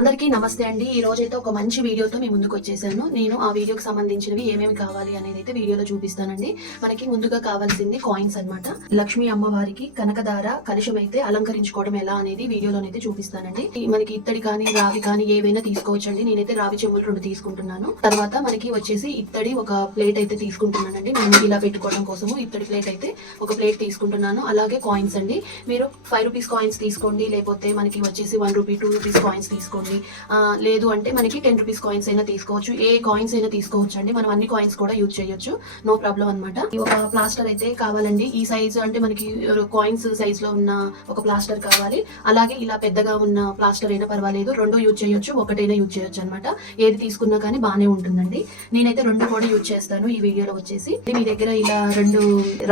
అందరికీ నమస్తే అండి. ఈ రోజైతే ఒక మంచి వీడియోతో మీ ముందుకు వచ్చేసాను. నేను ఆ వీడియోకి సంబంధించినవి ఏమేమి కావాలి అనేది అయితే వీడియోలో చూపిస్తానండి. మనకి ముందుగా కావాల్సింది కాయిన్స్ అన్నమాట. లక్ష్మీ అమ్మవారికి కనకదార కలుషం అయితే అలంకరించుకోవడం ఎలా అనేది వీడియోలోనైతే చూపిస్తానండి. మనకి ఇత్తడి కానీ రావి కానీ ఏవైనా తీసుకోవచ్చండి. నేనైతే రావి చెంబులు రెండు తీసుకుంటున్నాను. తర్వాత మనకి వచ్చేసి ఇత్తడి ఒక ప్లేట్ అయితే తీసుకుంటున్నానండి. నేను ఇలా పెట్టుకోవడం కోసము ఇత్తడి ప్లేట్ అయితే ఒక ప్లేట్ తీసుకుంటున్నాను. అలాగే కాయిన్స్ అండి. మీరు ఫైవ్ రూపీస్ కాయిన్స్ తీసుకోండి. లేకపోతే మనకి వచ్చేసి one rupee two rupees coins తీసుకోండి. ఉంటుంది. లేదు అంటే మనకి టెన్ రూపీస్ కాయిన్స్ అయినా తీసుకోవచ్చు. ఏ కాయిన్స్ అయినా తీసుకోవచ్చు అండి. మనం అన్ని కాయిన్స్ కూడా యూజ్ చేయొచ్చు. నో ప్రాబ్లం అనమాట ఒక ప్లాస్టర్ అయితే కావాలండి. ఈ సైజ్ అంటే మనకి కాయిన్స్ సైజ్లో ఉన్న ఒక ప్లాస్టర్ కావాలి. అలాగే ఇలా పెద్దగా ఉన్న ప్లాస్టర్ అయినా పర్వాలేదు. రెండు యూజ్ చేయొచ్చు. ఒకటైనా యూజ్ చేయొచ్చు అనమాట ఏది తీసుకున్నా కానీ బాగానే ఉంటుందండి. నేనైతే రెండు కూడా యూజ్ చేస్తాను ఈ వీడియోలో వచ్చేసి. మీ దగ్గర ఇలా రెండు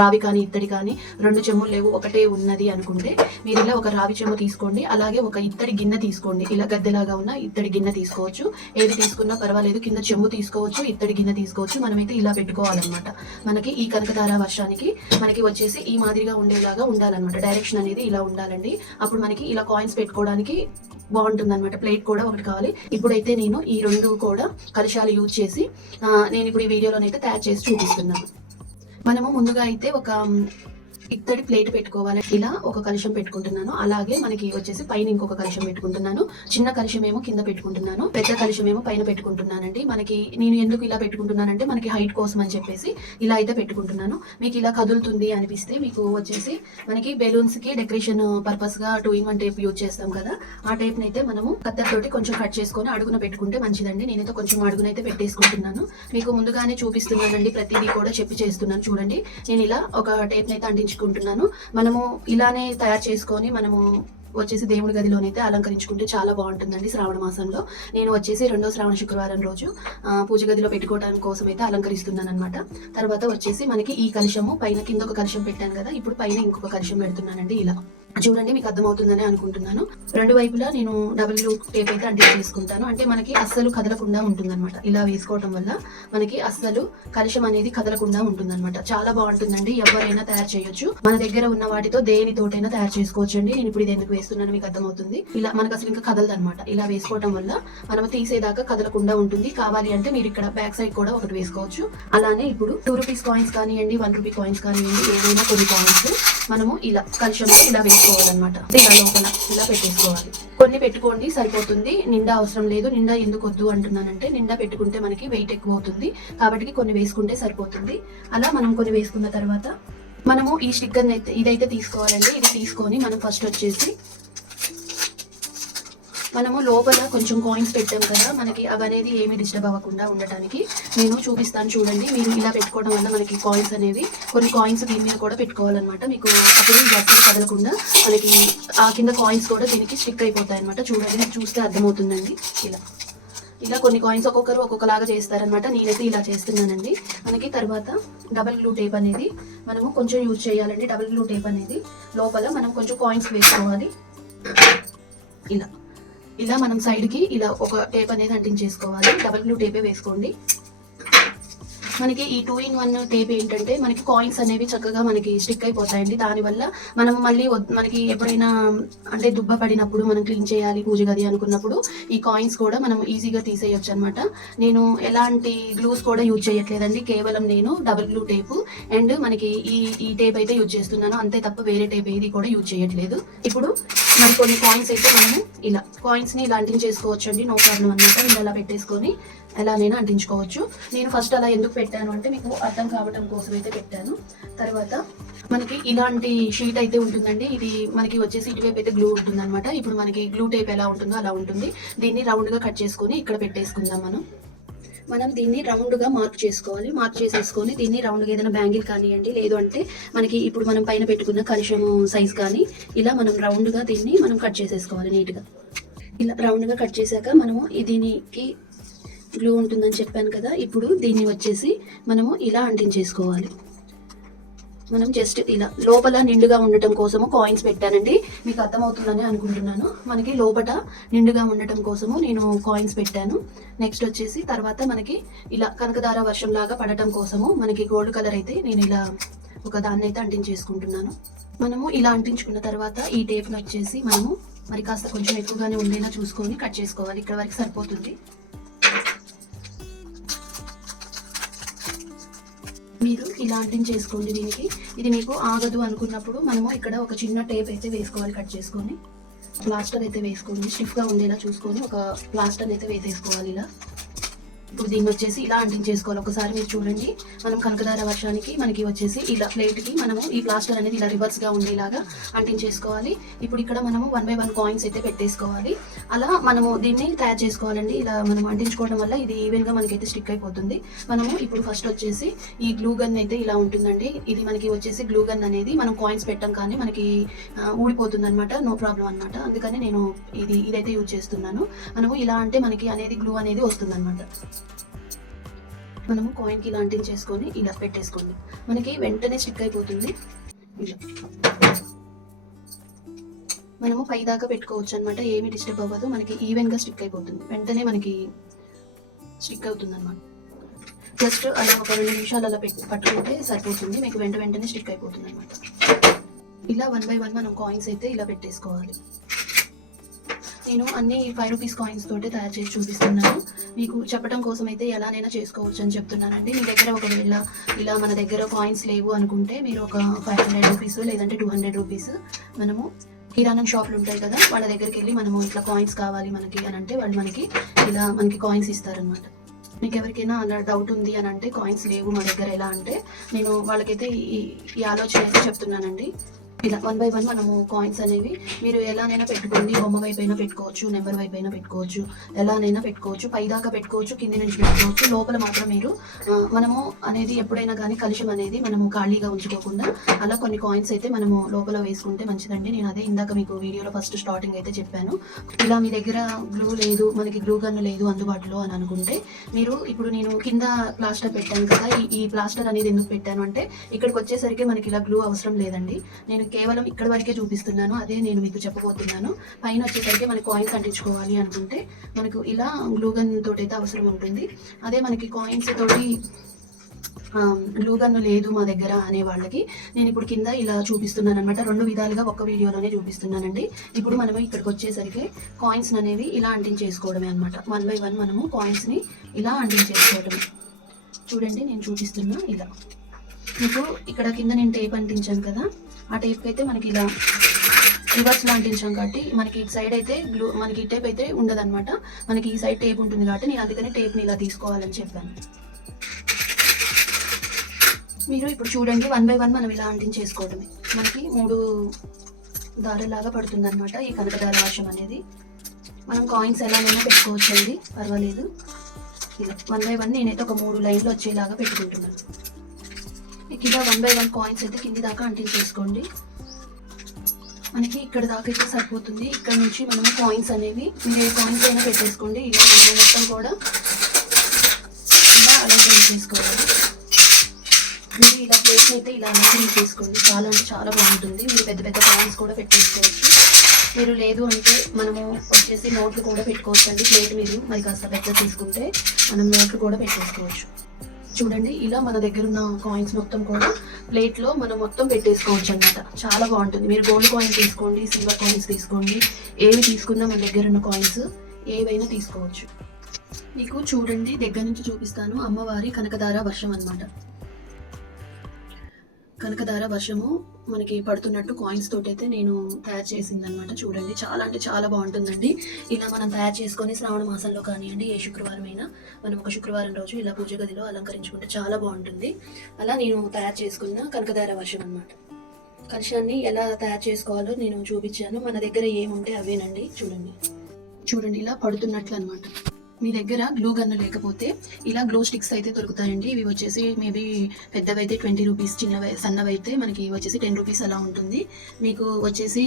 రావి కానీ ఇత్తడి కానీ రెండు చెమ్ములు లేవు. ఒకటే ఉన్నది అనుకుంటే మీరు ఇలా ఒక రావి చెమ్ము తీసుకోండి. అలాగే ఒక ఇత్తడి గిన్నె తీసుకోండి. ఇలా గద్దెలాగా ఉన్న ఇత్తడి గిన్నె తీసుకోవచ్చు. ఏది తీసుకున్నా పర్వాలేదు కింద చెంబు తీసుకోవచ్చు ఇత్తడి గిన్నె తీసుకోవచ్చు. మనమైతే ఇలా పెట్టుకోవాలన్నమాట. మనకి ఈ కనకతార వర్షానికి మనకి వచ్చేసి ఈ మాదిరిగా ఉండేలాగా ఉండాలన్నమాట. డైరెక్షన్ అనేది ఇలా ఉండాలండి. అప్పుడు మనకి ఇలా కాయిన్స్ పెట్టుకోవడానికి బాగుంటుంది అనమాట ప్లేట్ కూడా ఒకటి కావాలి. ఇప్పుడైతే నేను ఈ రెండు కూడా కలశాలు యూజ్ చేసి నేను ఇప్పుడు ఈ వీడియోలోనైతే తయారు చేసి చూపిస్తున్నాను. మనము ముందుగా అయితే ఒక ఇక్కడి ఇత్తడి ప్లేట్ పెట్టుకోవాలి. ఇలా ఒక కలుషం పెట్టుకుంటున్నాను. అలాగే మనకి వచ్చేసి పైన ఇంకొక కలుషం పెట్టుకుంటున్నాను. చిన్న కలుషం ఏమో కింద పెట్టుకుంటున్నాను. పెద్ద కలుషం ఏమో పైన పెట్టుకుంటున్నానండి. మనకి నేను ఎందుకు ఇలా పెట్టుకుంటున్నానంటే మనకి హైట్ కోసం అని చెప్పేసి ఇలా అయితే పెట్టుకుంటున్నాను. మీకు ఇలా కదులుతుంది అనిపిస్తే మీకు వచ్చేసి మనకి బెలూన్స్కి decoration పర్పస్గా two in one tape use చేస్తాం కదా. ఆ టేప్ అయితే మనము కత్తెరతోటి కొంచెం కట్ చేసుకొని అడుగున పెట్టుకుంటే మంచిదండి. నేనైతే కొంచెం అడుగునైతే పెట్టేసుకుంటున్నాను. మీకు ముందుగానే చూపిస్తున్నానండి. ప్రతిదీ కూడా చెప్పి చేస్తున్నాను. చూడండి. నేను ఇలా ఒక టేప్ అయితే అంటించుకుంటున్నాను మనము ఇలానే తయారు చేసుకొని మనము వచ్చేసి దేవుడి గదిలోనైతే అలంకరించుకుంటే చాలా బాగుంటుందండి శ్రావణ మాసంలో. నేను వచ్చేసి రెండో శ్రావణ శుక్రవారం రోజు పూజ గదిలో పెట్టుకోవడానికి కోసం అయితే అలంకరిస్తున్నాను అనమాట తర్వాత వచ్చేసి మనకి ఈ కలుషము పైన కింద ఒక కలుషం పెట్టాను కదా ఇప్పుడు పైన ఇంకొక కలుషం పెడుతున్నానండి ఇలా. చూడండి మీకు అర్థమవుతుందని అనుకుంటున్నాను. రెండు వైపులా నేను డబుల్ టేప్ అయితే అంటించి తీసుకుంటాను అంటే మనకి అస్సలు కదలకుండా ఉంటుందన్నమాట. ఇలా వేసుకోవటం వల్ల మనకి అస్సలు కలుషం అనేది కదలకుండా ఉంటుందన్నమాట. చాలా బాగుంటుందండి. ఎవరైనా తయారు చేయొచ్చు. మన దగ్గర ఉన్న వాటితో దేనితోటైనా తయారు చేసుకోవచ్చండి. నేను ఇప్పుడు ఇది ఎందుకు వేస్తున్నాను మీకు అర్థమవుతుంది. ఇలా మనకు అసలు ఇంకా కదలదు అనమాట ఇలా వేసుకోవటం వల్ల మనం తీసేదాకా కదలకుండా ఉంటుంది. కావాలి అంటే మీరు ఇక్కడ బ్యాక్ సైడ్ కూడా ఒకటి వేసుకోవచ్చు. అలానే ఇప్పుడు టూ రూపీస్ కాయిన్స్ కానివ్వండి వన్ రూపీ కాయిన్స్ కానివ్వండి ఏదైనా కొన్ని కాయిన్స్ మనము ఇలా కలుషంలో ఇలా వేసుకోవాలన్నమాట ఇలా లోపల ఇలా పెట్టేసుకోవాలి. కొన్ని పెట్టుకోండి సరిపోతుంది. నిండా అవసరం లేదు. నిండా ఎందుకు వద్దు అంటున్నానంటే నిండా పెట్టుకుంటే మనకి వెయిట్ ఎక్కువ అవుతుంది కాబట్టి కొన్ని వేసుకుంటే సరిపోతుంది. అలా మనం కొన్ని వేసుకున్న తర్వాత మనము ఈ స్టిక్కర్ అయితే ఇదైతే తీసుకోవాలండి. ఇది తీసుకొని మనం ఫస్ట్ వచ్చేసి మనము లోపల కొంచెం కాయిన్స్ పెట్టాం కదా మనకి అవి అనేది ఏమి డిస్టర్బ్ అవ్వకుండా ఉండటానికి నేను చూపిస్తాను చూడండి. మీరు ఇలా పెట్టుకోవడం వల్ల మనకి కాయిన్స్ అనేవి కొన్ని కాయిన్స్ దీని మీద కూడా పెట్టుకోవాలన్నమాట. మీకు అప్పుడు గట్టిగా కదలకుండా మనకి ఆ కింద కాయిన్స్ కూడా దీనికి స్టిక్ అయిపోతాయి అనమాట చూడండి చూస్తే అర్థమవుతుందండి. ఇలా. ఇలా కొన్ని కాయిన్స్ ఒక్కొక్కరు ఒక్కొక్కలాగా చేస్తారనమాట నేనైతే ఇలా చేస్తున్నానండి. మనకి తర్వాత డబల్ గ్లూ టేప్ అనేది మనము కొంచెం యూజ్ చేయాలండి. డబల్ గ్లూ టేప్ అనేది లోపల మనం కొంచెం కాయిన్స్ వేసుకోవాలి. ఇలా. ఇలా మనం సైడ్కి ఇలా ఒక టేప్ అనేది అంటించేసుకోవాలి. డబల్ గ్లూ టేపే వేసుకోండి. మనకి ఈ టూ ఇన్ వన్ టేప్ ఏంటంటే మనకి కాయిన్స్ అనేవి చక్కగా మనకి స్టిక్ అయిపోతాయండి. దానివల్ల మనం మళ్ళీ మనకి ఎప్పుడైనా అంటే దుబ్బ పడినప్పుడు మనం క్లీన్ చేయాలి పూజ గది అనుకున్నప్పుడు ఈ కాయిన్స్ కూడా మనం ఈజీగా తీసేయొచ్చు అనమాట నేను ఎలాంటి గ్లూస్ కూడా యూజ్ చేయట్లేదండి. కేవలం నేను డబుల్ గ్లూ టేపు అండ్ మనకి ఈ ఈ టేప్ అయితే యూజ్ చేస్తున్నాను. అంతే తప్ప వేరే టేప్ ఏది కూడా యూజ్ చేయట్లేదు. ఇప్పుడు మరి కొన్ని కాయిన్స్ అయితే మనము ఇలా కాయిన్స్ని ఇలా అంటించేసుకోవచ్చు అండి నో ప్రాబ్లం అనమాట ఇలా పెట్టేసుకొని ఎలా నేను అంటించుకోవచ్చు. నేను ఫస్ట్ అలా ఎందుకు పెట్టాను అంటే మీకు అర్థం కావటం కోసం అయితే పెట్టాను. తర్వాత మనకి ఇలాంటి షీట్ అయితే ఉంటుందండి. ఇది మనకి వచ్చేసి ఇటువైపు అయితే గ్లూ ఉంటుంది అనమాట ఇప్పుడు మనకి గ్లూ టైప్ ఎలా ఉంటుందో అలా ఉంటుంది. దీన్ని రౌండ్గా కట్ చేసుకొని ఇక్కడ పెట్టేసుకుందాం మనం. మనం దీన్ని రౌండ్గా మార్క్ చేసుకోవాలి. మార్క్ చేసేసుకొని దీన్ని రౌండ్గా ఏదైనా బ్యాంగిల్ కానివ్వండి లేదు అంటే మనకి ఇప్పుడు మనం పైన పెట్టుకున్న కలుషం సైజ్ కానీ ఇలా మనం రౌండ్గా దీన్ని మనం కట్ చేసేసుకోవాలి నీట్గా ఇలా రౌండ్గా కట్ చేశాక మనము దీనికి గ్లూ ఉంటుందని చెప్పాను కదా ఇప్పుడు దీన్ని వచ్చేసి మనము ఇలా అంటించేసుకోవాలి. మనం జస్ట్ ఇలా లోపల నిండుగా ఉండటం కోసము కాయిన్స్ పెట్టానండి. మీకు అర్థమవుతుందని అనుకుంటున్నాను. మనకి లోపల నిండుగా ఉండటం కోసము నేను కాయిన్స్ పెట్టాను. నెక్స్ట్ వచ్చేసి తర్వాత మనకి ఇలా కనకదార వర్షం లాగా పడటం కోసము మనకి గోల్డ్ కలర్ అయితే నేను ఇలా ఒక దాన్ని అయితే అంటించేసుకుంటున్నాను. మనము ఇలా అంటించుకున్న తర్వాత ఈ టేప్ని వచ్చేసి మనము మరి కాస్త కొంచెం ఎక్కువగానే ఉండేలా చూసుకొని కట్ చేసుకోవాలి. ఇక్కడ వరకు సరిపోతుంది. మీరు ఇలాంటిని చేసుకోండి దీనికి. ఇది మీకు ఆగదు అనుకున్నప్పుడు మనము ఇక్కడ ఒక చిన్న టేప్ అయితే వేసుకోవాలి కట్ చేసుకొని. ప్లాస్టర్ అయితే వేసుకోండి. స్టిఫ్గా ఉండేలా చూసుకొని ఒక ప్లాస్టర్ అయితే వేసేసుకోవాలి ఇలా. ఇప్పుడు దీన్ని వచ్చేసి ఇలా అంటించేసుకోవాలి ఒకసారి మీరు చూడండి. మనం కనకదార వర్షానికి మనకి వచ్చేసి ఇలా ప్లేట్కి మనము ఈ ప్లాస్టర్ అనేది ఇలా రివర్స్గా ఉండేలాగా అంటించేసుకోవాలి ఇప్పుడు ఇక్కడ మనము వన్ బై వన్ కాయిన్స్ అయితే పెట్టేసుకోవాలి. అలా మనము దీన్ని తయారు చేసుకోవాలండి. ఇలా మనం అంటించుకోవడం వల్ల ఇది ఈవెన్గా మనకైతే స్టిక్ అయిపోతుంది. మనము ఇప్పుడు ఫస్ట్ వచ్చేసి ఈ గ్లూ గన్ అయితే ఇలా ఉంటుందండి. ఇది మనకి వచ్చేసి గ్లూ గన్ అనేది మనం కాయిన్స్ పెట్టాం కానీ మనకి ఊడిపోతుంది అనమాట నో ప్రాబ్లం అనమాట అందుకని నేను ఇది ఇదైతే యూజ్ చేస్తున్నాను. మనము ఇలా అంటే మనకి అనేది గ్లూ అనేది వస్తుంది అనమాట మనము కాయిన్కి ఇలా అంటించేసుకొని ఇలా పెట్టేసుకోండి. మనకి వెంటనే స్టిక్ అయిపోతుంది. ఇలా. మనము పై దాకా పెట్టుకోవచ్చు అనమాట ఏమి డిస్టర్బ్ అవ్వదు. మనకి ఈవెన్గా స్టిక్ అయిపోతుంది. వెంటనే మనకి స్టిక్ అవుతుంది అనమాట జస్ట్ అలా ఒక రెండు నిమిషాలు అలా పెట్టి పట్టుకుంటే సరిపోతుంది. మీకు వెంట వెంటనే స్టిక్ అయిపోతుంది అనమాట ఇలా వన్ బై వన్ మనం కాయిన్స్ అయితే ఇలా పెట్టేసుకోవాలి. నేను అన్ని ఫైవ్ రూపీస్ కాయిన్స్ తోటి తయారు చేసి చూపిస్తున్నాను. మీకు చెప్పడం కోసం అయితే ఎలానైనా చేసుకోవచ్చు అని చెప్తున్నానండి. మీ దగ్గర ఒకవేళ ఇలా మన దగ్గర కాయిన్స్ లేవు అనుకుంటే మీరు ఒక ఫైవ్ హండ్రెడ్ రూపీస్ లేదంటే టూ హండ్రెడ్ రూపీస్ మనము కిరాణం షాపులు ఉంటాయి కదా వాళ్ళ దగ్గరికి వెళ్ళి మనము ఇట్లా కాయిన్స్ కావాలి మనకి అని అంటే వాళ్ళు మనకి ఇలా మనకి కాయిన్స్ ఇస్తారనమాట మీకు ఎవరికైనా అలా డౌట్ ఉంది అని అంటే కాయిన్స్ లేవు మా దగ్గర ఎలా అంటే నేను వాళ్ళకైతే ఈ ఈ ఆలోచన అయితే చెప్తున్నానండి. ఇలా వన్ బై వన్ మనము కాయిన్స్ అనేవి మీరు ఎలానైనా పెట్టుకోండి. బొమ్మ వైపు అయినా పెట్టుకోవచ్చు నెంబర్ వైపు అయినా పెట్టుకోవచ్చు ఎలానైనా పెట్టుకోవచ్చు పైదాకా పెట్టుకోవచ్చు కింది నుంచి పెట్టుకోవచ్చు. లోపల మాత్రం మీరు మనము అనేది ఎప్పుడైనా కానీ కలుషం అనేది మనము ఖాళీగా ఉంచుకోకుండా అలా కొన్ని కాయిన్స్ అయితే మనము లోపల వేసుకుంటే మంచిదండి. నేను అదే ఇందాక మీకు వీడియోలో ఫస్ట్ స్టార్టింగ్ అయితే చెప్పాను. ఇలా మీ దగ్గర గ్లూ లేదు మనకి గ్లూ గన్ లేదు అందుబాటులో అని అనుకుంటే మీరు ఇప్పుడు నేను కింద ప్లాస్టర్ పెట్టాను కదా ఈ ప్లాస్టర్ అనేది ఎందుకు పెట్టాను అంటే ఇక్కడికి వచ్చేసరికి మనకి ఇలా గ్లూ అవసరం లేదండి. నేను కేవలం ఇక్కడ వరకే చూపిస్తున్నాను అదే నేను మీకు చెప్పబోతున్నాను. పైన వచ్చేసరికి మనకి కాయిన్స్ అంటించుకోవాలి అనుకుంటే మనకు ఇలా గ్లూగన్ తోటి అయితే అవసరం ఉంటుంది. అదే మనకి కాయిన్స్ తోటి గ్లూగన్ లేదు మా దగ్గర అనే వాళ్ళకి నేను ఇప్పుడు కింద ఇలా చూపిస్తున్నాను అనమాట రెండు విధాలుగా ఒక్క వీడియోలోనే చూపిస్తున్నానండి. ఇప్పుడు మనం ఇక్కడికి వచ్చేసరికి కాయిన్స్ అనేవి ఇలా అంటించేసుకోవడమే అనమాట వన్ బై వన్ మనము కాయిన్స్ని ఇలా అంటించేసుకోవడమే చూడండి నేను చూపిస్తున్నా ఇలా. మీకు ఇక్కడ కింద నేను టేప్ అంటించాను కదా. ఆ టేప్ అయితే మనకి ఇలా రివర్స్ లాంటి ఇచ్చాం కాబట్టి మనకి ఇటు సైడ్ అయితే గ్లూ మనకి ఈ టేప్ అయితే ఉండదన్నమాట. మనకి ఈ సైడ్ టేప్ ఉంటుంది కాబట్టి నేను అందుకని టేప్ని ఇలా తీసుకోవాలని చెప్పాను. మీరు ఇప్పుడు చూడండి వన్ బై వన్ మనం ఇలా అంటించేసుకోవడమే మనకి మూడు దారలాగా పడుతుందన్నమాట ఈ కనకదార వర్షం అనేది. మనం కాయిన్స్ ఎలానైనా పెట్టుకోవచ్చండి. పర్వాలేదు. ఇలా వన్ బై వన్ నేనైతే ఒక మూడు లైన్లు వచ్చేలాగా పెట్టుకుంటున్నాను. కింద వన్ బై వన్ కాయిన్స్ అయితే కింది దాకా అంటించేసుకోండి మనకి ఇక్కడ దాకా అయితే సరిపోతుంది. ఇక్కడ నుంచి మనము కాయిన్స్ అనేవి మీరు ఏ కాయిన్స్ అయినా పెట్టేసుకోండి. ఇలా మనం మొత్తం కూడా ఇలా అలంకరణ చేసుకోవాలి. మీరు ఇలా ప్లేస్ అయితే ఇలా అలంకరణ చేసుకోండి. చాలా అంటే చాలా బాగుంటుంది. మీరు పెద్ద పెద్ద కాయిన్స్ కూడా పెట్టేసుకోవచ్చు. మీరు లేదు అంటే మనము వచ్చేసి నోట్లు కూడా పెట్టుకోవచ్చు అండి ప్లేట్ మీరు మరి కాస్త పెద్ద తీసుకుంటే మనం నోట్లు కూడా పెట్టేసుకోవచ్చు. చూడండి ఇలా మన దగ్గర ఉన్న కాయిన్స్ మొత్తం కూడా ప్లేట్లో మనం మొత్తం పెట్టేసుకోవచ్చు అన్నమాట. చాలా బాగుంటుంది. మీరు గోల్డ్ కాయిన్ తీసుకోండి సిల్వర్ కాయిన్స్ తీసుకోండి ఏవి తీసుకున్నా మన దగ్గర ఉన్న కాయిన్స్ ఏవైనా తీసుకోవచ్చు. మీకు చూడండి దగ్గర నుంచి చూపిస్తాను. అమ్మవారి కనకదార వర్షం అన్నమాట. కనకదార వర్షము మనకి పడుతున్నట్టు కాయిన్స్ తోటి అయితే నేను తయారు చేసింది అనమాట చూడండి. చాలా అంటే చాలా బాగుంటుందండి. ఇలా మనం తయారు చేసుకొని శ్రావణ మాసంలో కానివ్వండి ఏ శుక్రవారం అయినా మనం ఒక శుక్రవారం రోజు ఇలా పూజ గదిలో అలంకరించుకుంటే చాలా బాగుంటుంది. అలా నేను తయారు చేసుకున్న కనకదార వర్షం అనమాట కలశాన్ని ఎలా తయారు చేసుకోవాలో నేను చూపించాను. మన దగ్గర ఏముంటే అవేనండి. చూడండి. చూడండి ఇలా పడుతున్నట్లు అనమాట మీ దగ్గర గ్లూ గన్ లేకపోతే ఇలా గ్లో స్టిక్స్ అయితే దొరుకుతాయండి. ఇవి వచ్చేసి మేబీ పెద్దవైతే ట్వంటీ రూపీస్ చిన్నవి సన్నవి అయితే మనకి వచ్చేసి టెన్ రూపీస్ అలా ఉంటుంది. మీకు వచ్చేసి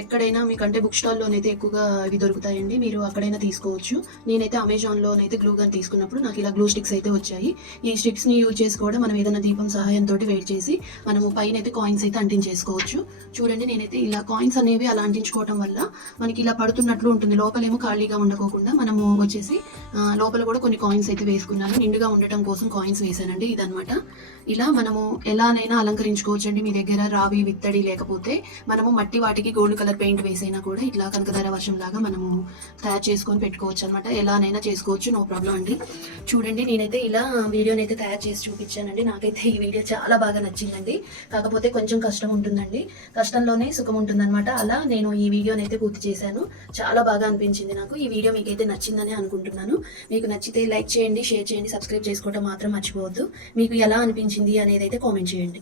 ఎక్కడైనా మీకు అంటే బుక్ స్టాల్లోనైతే ఎక్కువగా ఇవి దొరుకుతాయండి. మీరు అక్కడైనా తీసుకోవచ్చు. నేనైతే అమెజాన్లోనైతే గ్లూ గన్ తీసుకున్నప్పుడు నాకు ఇలా గ్లూ స్టిక్స్ అయితే వచ్చాయి. ఈ స్టిక్స్ని యూజ్ చేసి కూడా మనం ఏదైనా దీపం సహాయంతో వెయిట్ చేసి మనము పైన అయితే కాయిన్స్ అయితే అంటించేసుకోవచ్చు. చూడండి నేనైతే ఇలా కాయిన్స్ అనేవి అలా అంటించుకోవటం వల్ల మనకి ఇలా పడుతున్నట్లు ఉంటుంది. లోపలేమో ఖాళీగా ఉండకోకుండా మనము వచ్చేసి లోపల కూడా కొన్ని కాయిన్స్ అయితే వేసుకున్నాను. నిండుగా ఉండటం కోసం కాయిన్స్ వేసానండి ఇదనమాట ఇలా మనము ఎలానైనా అలంకరించుకోవచ్చండి మీ దగ్గర రావి విత్తడి లేకపోతే మనము మట్టి వాటికి గోల్డ్ కలర్ పెయింట్ వేసైనా కూడా ఇట్లా కనకదార వర్షం లాగా మనము తయారు చేసుకొని పెట్టుకోవచ్చు అనమాట ఎలానైనా చేసుకోవచ్చు నో ప్రాబ్లం అండి. చూడండి నేనైతే ఇలా వీడియోని అయితే తయారు చేసి చూపించానండి. నాకైతే ఈ వీడియో చాలా బాగా నచ్చిందండి. కాకపోతే కొంచెం కష్టం ఉంటుందండి. కష్టంలోనే సుఖం ఉంటుందన్నమాట. అలా నేను ఈ వీడియోని అయితే పూర్తి చేశాను. చాలా బాగా అనిపించింది నాకు. ఈ వీడియో మీకైతే నచ్చిందని అనుకుంటున్నాను. మీకు నచ్చితే లైక్ చేయండి షేర్ చేయండి సబ్స్క్రైబ్ చేసుకోవడం మాత్రం మర్చిపోవద్దు. మీకు ఎలా అనిపించింది అనేది అయితే కామెంట్ చేయండి.